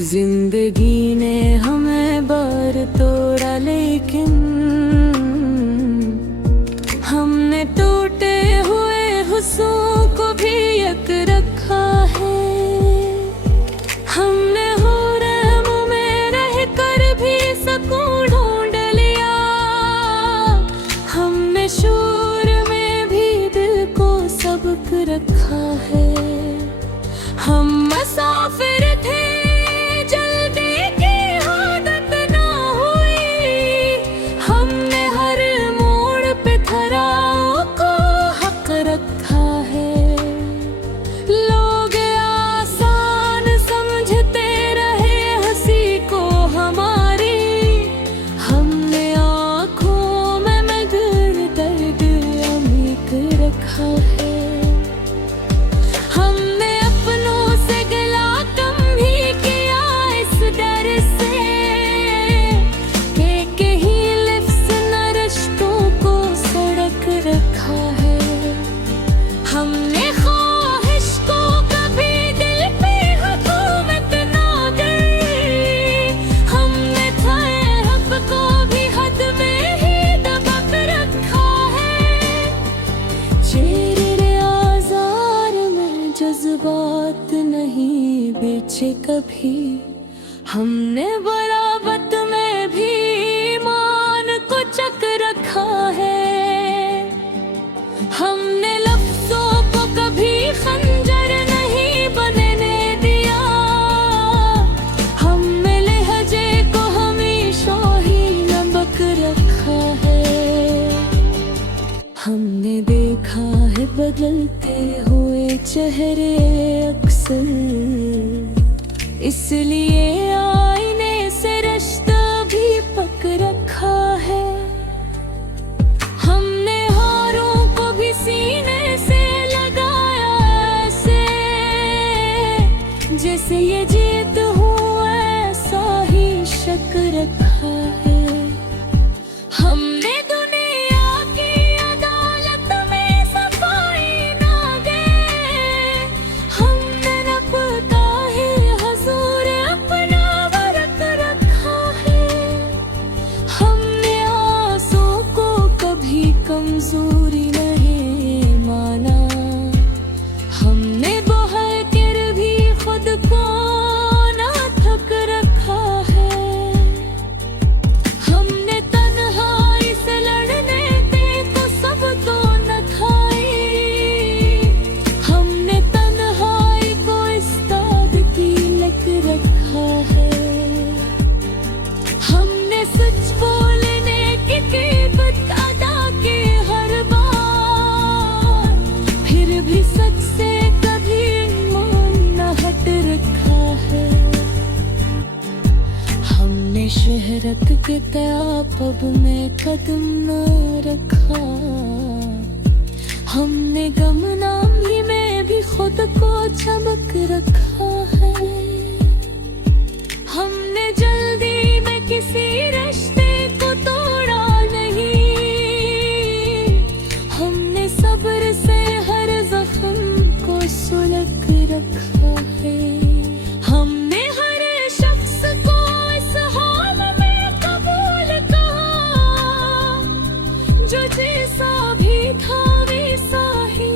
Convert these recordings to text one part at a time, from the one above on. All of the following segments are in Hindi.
जिंदगी ने हमें बार तोड़ा, लेकिन हमने टूटे हुए हुस्नों को भी यक रखा है। हमने हुर्रम में रह कर भी सुकून ढूंढ लिया, हमने शूर में भी दिल को सबक रखा है। हम मुसाफिर थे, जल्दी की आदत ना हुई, हमने हर मोड़ पे ठहराव को हक रखा है। लोग आसान समझते रहे हंसी को हमारी, हमने आँखों में मगर दर्द अमीक रखा है। हमने अपनों से गिला कम ही किया इस डर से कि कहीं लिफ्ट न रिश्तों को सड़क रखा है। हमने ख्वाहिश को कभी दिल पे हुकूमत ना गई, हमने थाए हक को भी हद में ही दबक रखा है। चेहरे आज़ार में जज्बात नहीं बेचे कभी, हमने बराबत में भी ईमान को चक रखा है। हमने लफ्जों को कभी खंजर नहीं बनने दिया, हमने लहजे को हमेशा ही नमक रखा है। हमने देखा है बदलते हुए चेहरे अक्सर, इसलिए आईने से रिश्ता भी पक रखा है। हमने हारों को भी सीने से लगाया ऐसे, जैसे ये जीत हो ऐसा ही शक रखा है। हमने दुनिया की अदालत में सफाई ना गए, हमने नफ़ ताहिर हुज़ूर अपना वर्क रखा है। हमने आंसू को कभी कमजोरी नहीं माना, हमने बहर कर भी खुद को ना थक रखा है। हमने तन्हाई से लड़ने को सब तो न खाई, हमने तन्हाई को इस्ताद की लक रखा है। हमने सच बोलने की कीमत अदा की हर बार, फिर भी सच से कभी ईमान न हट रखा है। हमने शहरत के तयाब में कदम न रखा, हमने गमनामी में भी खुद को चमक रखा है। हमने जल्दी में किसी रिश्ते को तोड़ा नहीं, हमने सब्र से हर जख्म को सुलग रखा है। हमने हर शख्स को इस हाल में कबूल कहा, जो जैसा भी था वैसा ही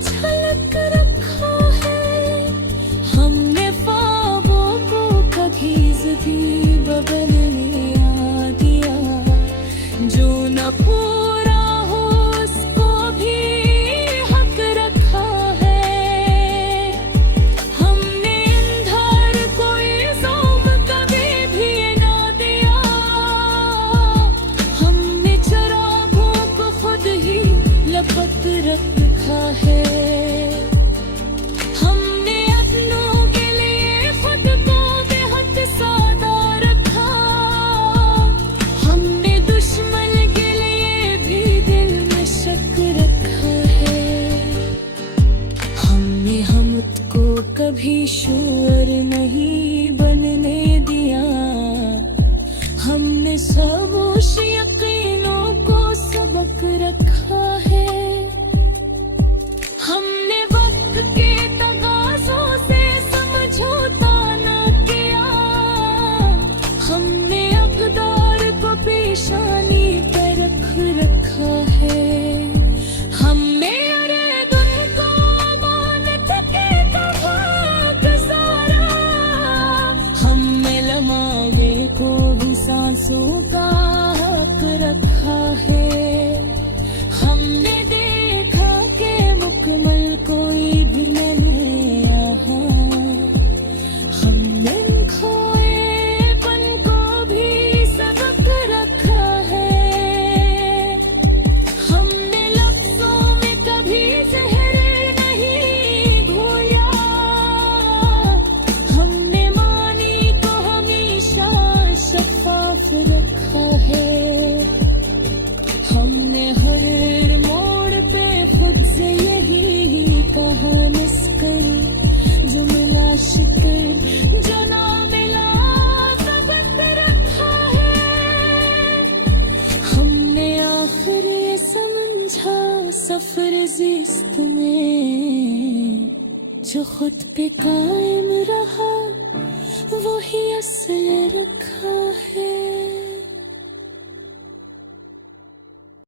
झलक रखा है। हमने ख्वाबों को कभी ज़िद्दी बदलने आ दिया, जो न पूरा हो उसको भी हक रखा है। हमने अंधार कोई ज़ौम कभी भी ना दिया, हमने चिरागों को खुद ही लपक रखा है। हमने अपनों के लिए खुद को बेहद सादा रखा, हमने दुश्मन के लिए भी दिल में शक रखा है। हमने हमत को कभी शूर नहीं बनने दिया, हमने खामोश यकीनों को सबक रखा है। हमने वक्त के तगाज़ों से समझौता न किया, जिस्त में जो खुद पे कायम रहा वही असर रखा है।